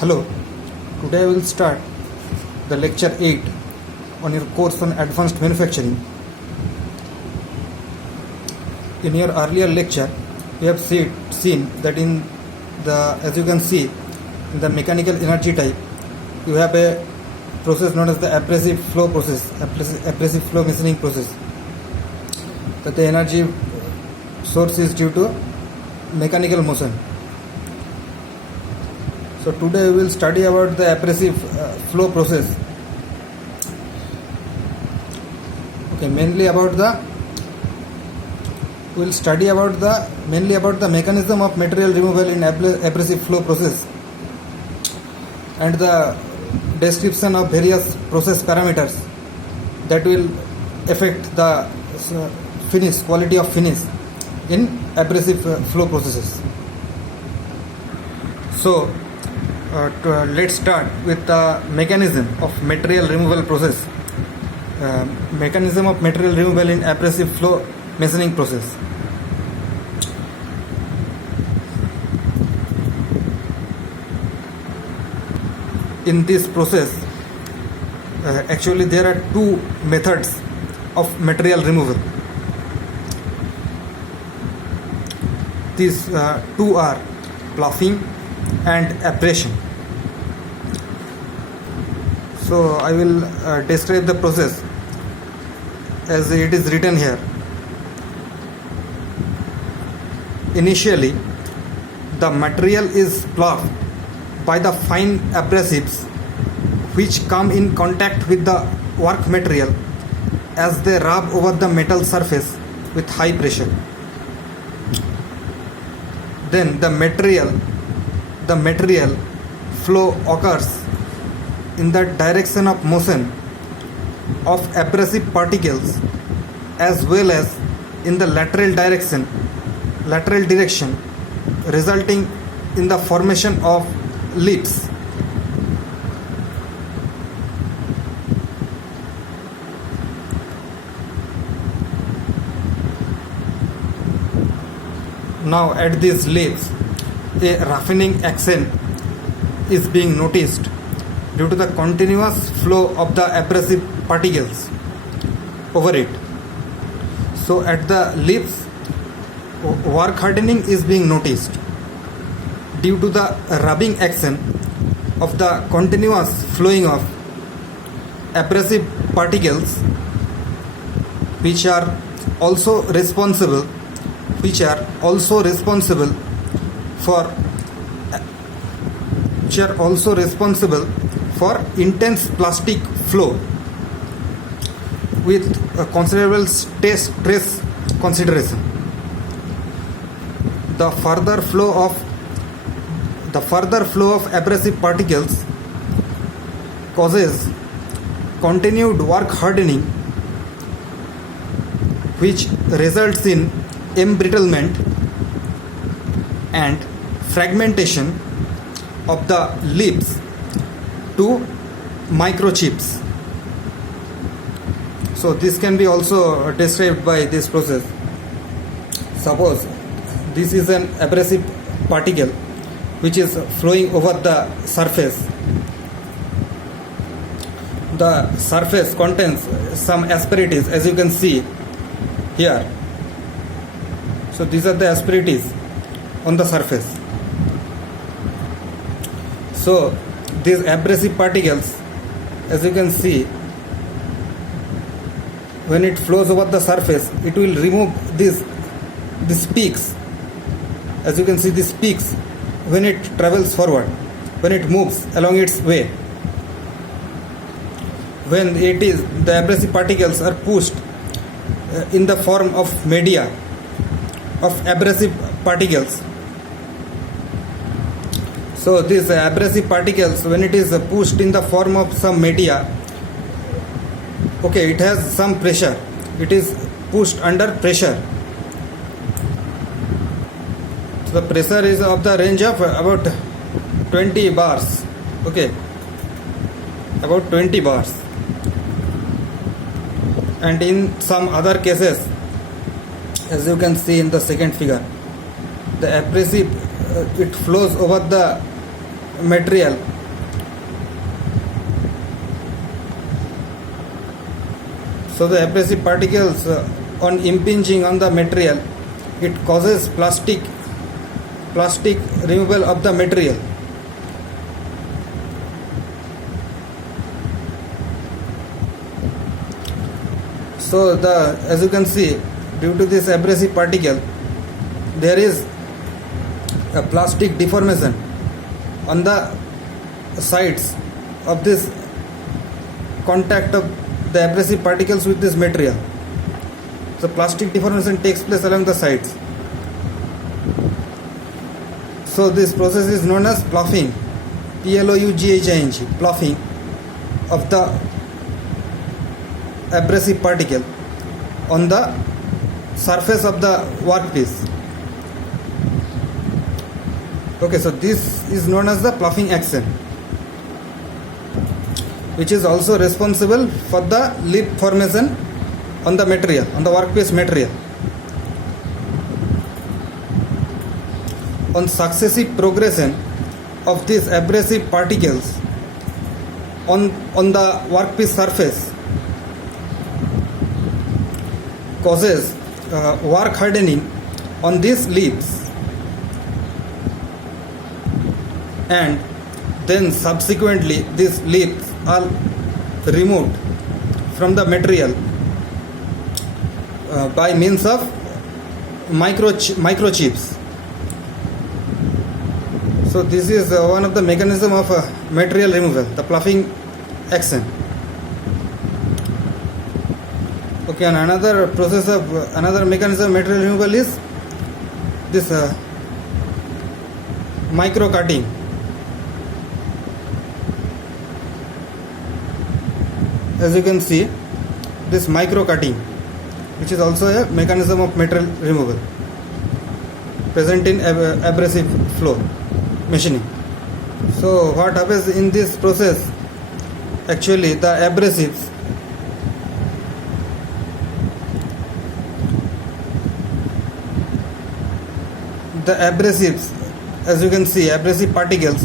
Hello, today I will start the lecture 8 on your course on advanced manufacturing. In your earlier lecture, we have seen that as you can see, in the mechanical energy type, you have a process known as the abrasive flow process, abrasive flow machining process. That the energy source is due to mechanical motion. So today we will study about the abrasive flow process. Okay, mainly about the mechanism of material removal in abrasive flow process and the description of various process parameters that will affect the quality of finish in abrasive flow processes. So let's start with the mechanism of material removal process. Mechanism of material removal in abrasive flow machining process. In this process, actually there are two methods of material removal. These two are ploughing and abrasion. So I will describe the process as it is written here. Initially, the material is ploughed by the fine abrasives which come in contact with the work material as they rub over the metal surface with high pressure. Then the material flow occurs in the direction of motion of abrasive particles as well as in the lateral direction, resulting in the formation of lips. Now at these lips, a roughening action is being noticed due to the continuous flow of the abrasive particles over it. So at the lips, work hardening is being noticed due to the rubbing action of the continuous flowing of abrasive particles which are also responsible for intense plastic flow with a considerable stress consideration. The further flow of abrasive particles causes continued work hardening, which results in embrittlement and fragmentation of the lips to microchips. So this can be also described by this process. Suppose this is an abrasive particle which is flowing over the surface. The surface contains some asperities, as you can see here. So these are the asperities on the surface. So these abrasive particles, as you can see, when it flows over the surface, it will remove these peaks. As you can see, these peaks when it travels forward, when it moves along its way. When the abrasive particles are pushed in the form of media of abrasive particles. So these abrasive particles, when it is pushed in the form of some media, okay, it has some pressure. It is pushed under pressure. So the pressure is of the range of about 20 bars. Okay, about 20 bars. And in some other cases, as you can see in the second figure, the abrasive it flows over the material. So the abrasive particles on impinging on the material, it causes plastic removal of the material. So as you can see, due to this abrasive particle, there is a plastic deformation on the sides of this contact of the abrasive particles with this material. So plastic deformation takes place along the sides. So this process is known as ploughing, Ploughing, ploughing of the abrasive particle on the surface of the workpiece. Okay, so this is known as the ploughing action, which is also responsible for the lip formation on the material, on the workpiece material. On successive progression of these abrasive particles on the workpiece surface causes work hardening on these lips, and then subsequently these lips are removed from the material by means of microchips. So this is one of the mechanism of material removal, the ploughing action. Okay, and another mechanism of material removal is this micro cutting. As you can see, this micro cutting, which is also a mechanism of material removal present in abrasive flow machining. So what happens in this process? Actually, the abrasives as you can see, abrasive particles,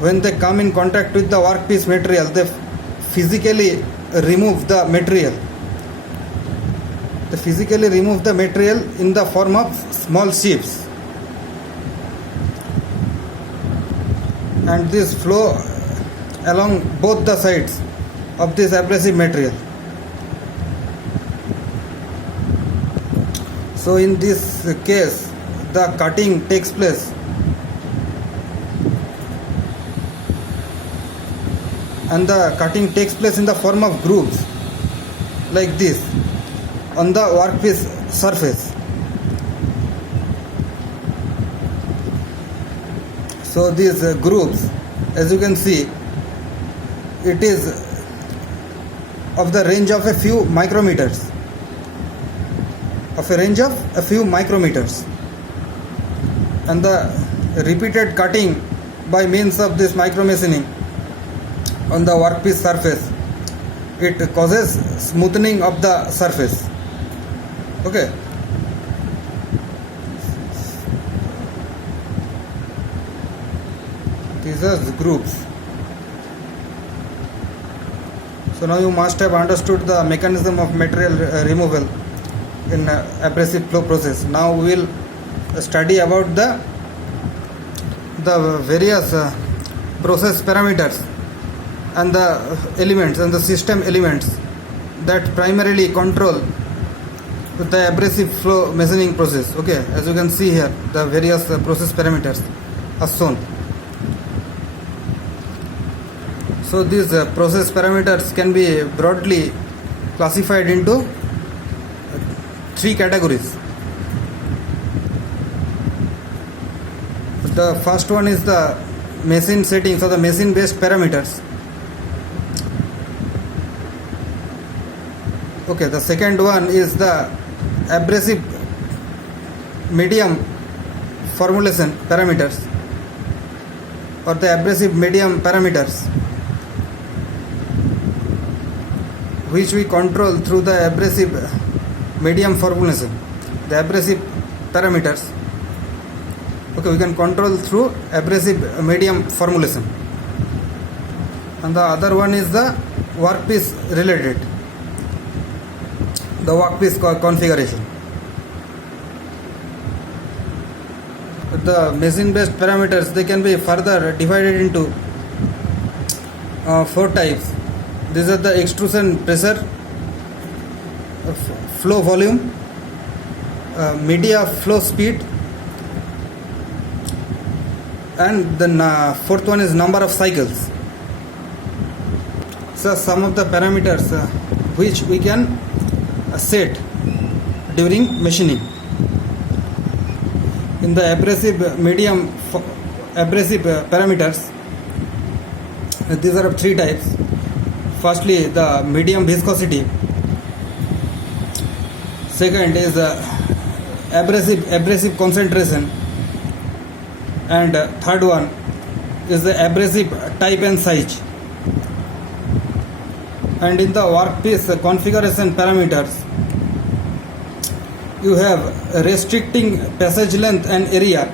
when they come in contact with the workpiece material, they physically remove the material. They physically remove the material in the form of small chips, and this flow along both the sides of this abrasive material. So in this case, the cutting takes place and the cutting takes place in the form of grooves like this on the workpiece surface. So these grooves, as you can see, it is of the range of a few micrometers, and the repeated cutting by means of this micromachining on the workpiece surface, it causes smoothing of the surface. Okay, these are the grooves. So now you must have understood the mechanism of material removal in abrasive flow process. Now we will study about the various process parameters and the elements and the system elements that primarily control the abrasive flow machining process. Okay, as you can see here, the various process parameters are shown. So these process parameters can be broadly classified into three categories. The first one is the machine settings or the machine based parameters. Okay, the second one is the abrasive medium formulation parameters or the abrasive medium parameters, which we control through the abrasive medium formulation, the abrasive parameters. Okay, we can control through abrasive medium formulation. And the other one is the workpiece related, the workpiece configuration. The machine based parameters, they can be further divided into 4 types. These are the extrusion pressure, flow volume, media flow speed, and the 4th one is number of cycles. So some of the parameters which we can set during machining. In the abrasive medium abrasive parameters, these are of 3 types. Firstly, the medium viscosity. Second is abrasive concentration, and third one is the abrasive type and size. And in the workpiece configuration parameters, you have restricting passage length and area,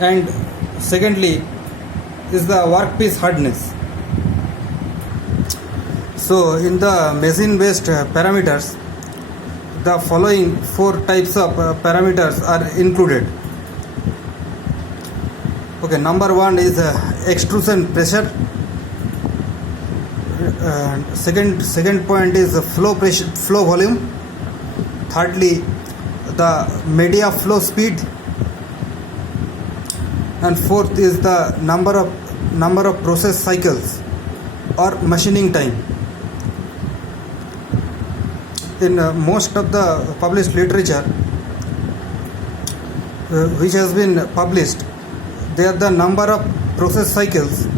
and secondly is the workpiece hardness. So in the machine based parameters, the following 4 types of parameters are included. Okay, number 1 is extrusion pressure. Second point is flow pressure, flow volume. Thirdly, the media flow speed, and fourth is the number of process cycles or machining time. In most of the published literature which has been published, there the number of process cycles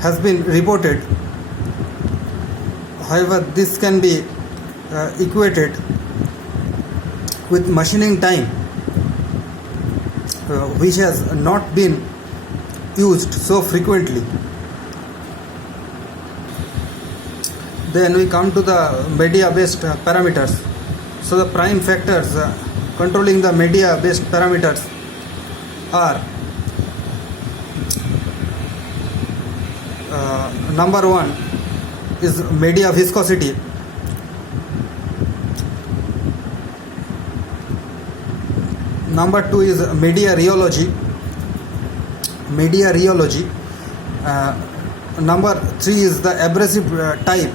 has been reported. However, this can be equated with machining time, which has not been used so frequently. Then we come to the media based parameters. So the prime factors controlling the media based parameters are number 1 is media viscosity. Number 2 is media rheology. Number 3 is the abrasive type.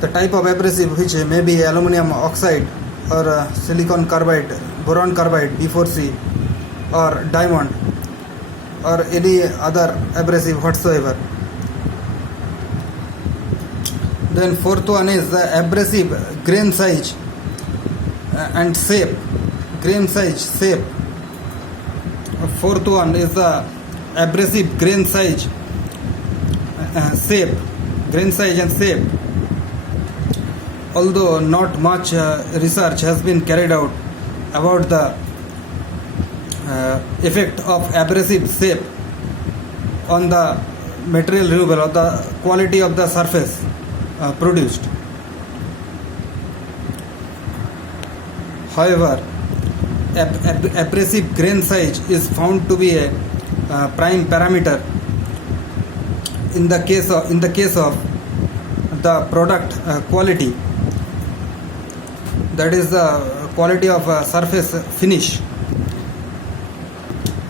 The type of abrasive, which may be aluminum oxide or silicon carbide, boron carbide, B4C, or diamond, or any other abrasive whatsoever. Then 4th one is the abrasive grain size and shape. Grain size, shape. 4th one is the abrasive grain size, shape. Grain size and shape. Although not much research has been carried out about the effect of abrasive shape on the material removal or the quality of the surface produced. However, abrasive grain size is found to be a prime parameter in the case of the product quality, that is the quality of surface finish.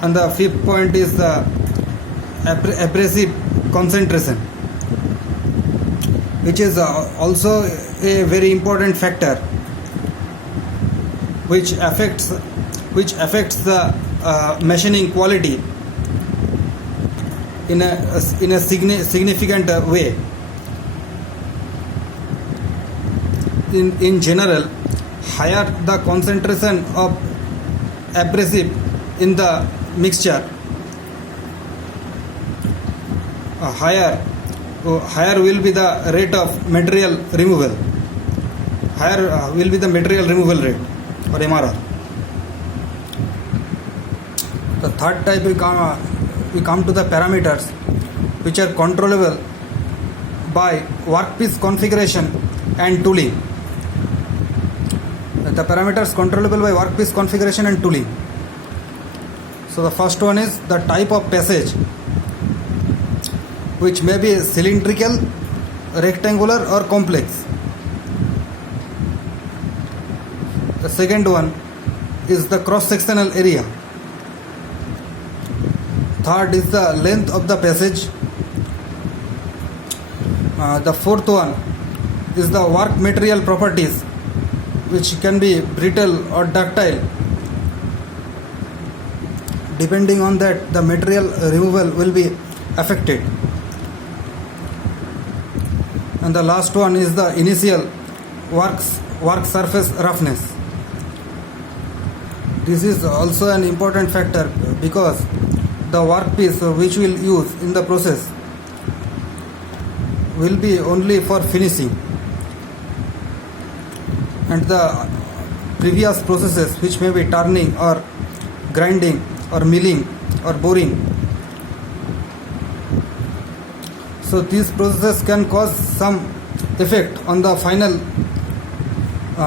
And the 5th point is the abrasive concentration, which is also a very important factor which affects the machining quality in a significant way. In general, higher the concentration of abrasive in the mixture, higher will be the rate of material removal. Higher will be the material removal rate, or MRR. The third type we come to the parameters which are controllable by workpiece configuration and tooling. The parameters controllable by workpiece configuration and tooling. So the first one is the type of passage, which may be cylindrical, rectangular or complex. The second one is the cross-sectional area. Third is the length of the passage. The fourth one is the work material properties, which can be brittle or ductile. Depending on that, the material removal will be affected. And the last one is the initial work surface roughness. This is also an important factor because the workpiece which we will use in the process will be only for finishing, and the previous processes, which may be turning or grinding or milling or boring, so these processes can cause some effect on the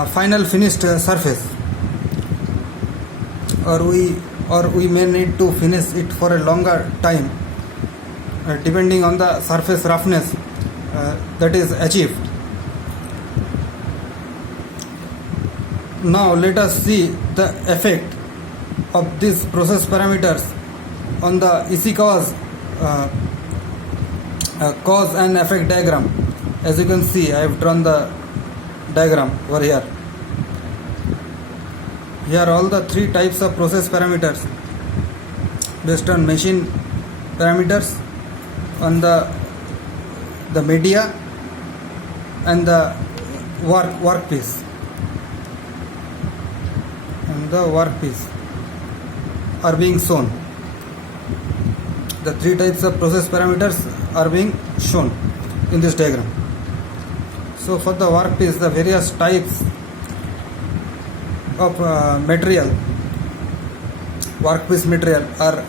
final finished surface, or we may need to finish it for a longer time depending on the surface roughness that is achieved. Now let us see the effect of these process parameters on the Ishikawa's cause and effect diagram. As you can see, I have drawn the diagram over here. Here are all the three types of process parameters based on machine parameters, on the media and the workpiece. And the workpiece are being shown. The three types of process parameters are being shown in this diagram. So for the workpiece, the various types of workpiece material are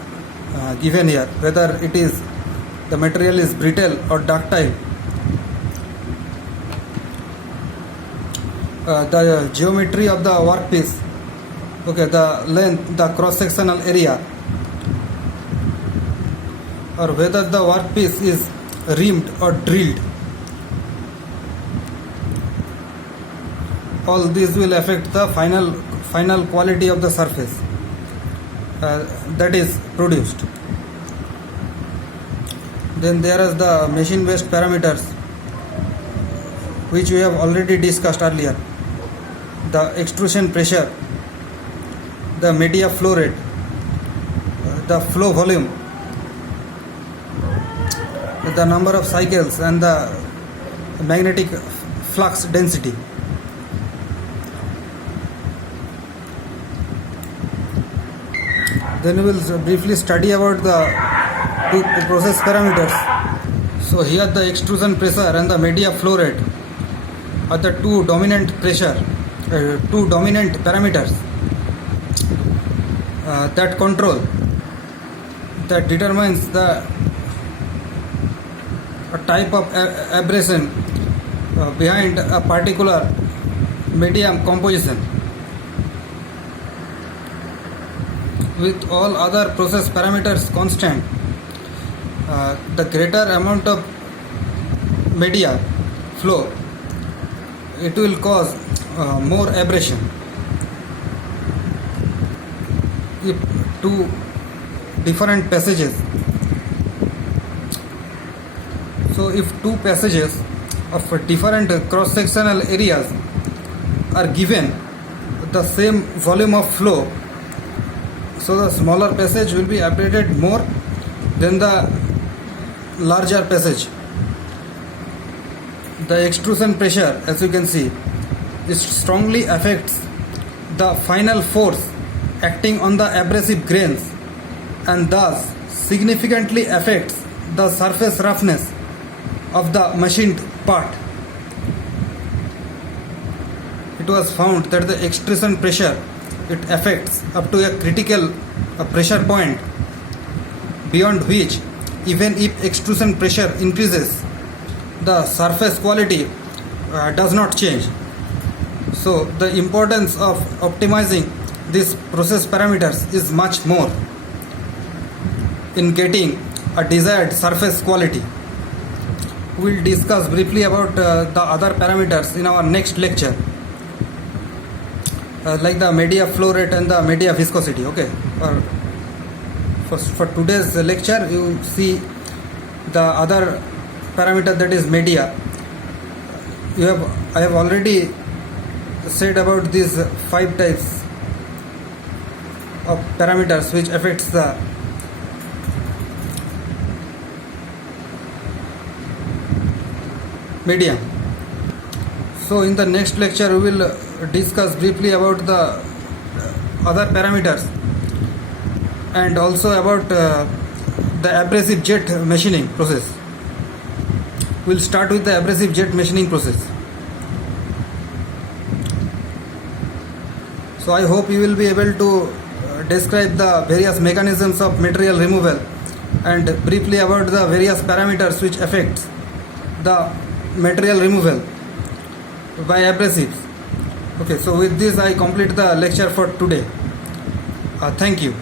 given here, whether it is the material is brittle or ductile. The geometry of the workpiece, the length, the cross-sectional area, or whether the workpiece is reamed or drilled. All these will affect the final quality of the surface that is produced. Then there is the machine-based parameters, which we have already discussed earlier. The extrusion pressure, the media flow rate, the flow volume, the number of cycles, and the magnetic flux density. Then we will briefly study about the two process parameters. So here the extrusion pressure and the media flow rate are the two dominant parameters that determines the type of abrasion behind a particular medium composition. With all other process parameters constant, the greater amount of media flow, it will cause more abrasion. If two different passages, so if two passages of different cross-sectional areas are given the same volume of flow, so the smaller passage will be abraded more than the larger passage. The extrusion pressure, as you can see, it strongly affects the final force acting on the abrasive grains, and thus significantly affects the surface roughness of the machined part. It was found that the extrusion pressure, it affects up to a critical pressure point, beyond which, even if extrusion pressure increases, the surface quality does not change. So the importance of optimizing these process parameters is much more. in getting a desired surface quality. We will discuss briefly about the other parameters in our next lecture, like the media flow rate and the media viscosity. Okay, for today's lecture you see the other parameter, that is media. I have already said about these 5 types of parameters which affects the medium. So in the next lecture we will discuss briefly about the other parameters and also about the abrasive jet machining process. We will start with the abrasive jet machining process. So I hope you will be able to describe the various mechanisms of material removal and briefly about the various parameters which affects the material removal by abrasives. Okay, so with this I complete the lecture for today. Thank you.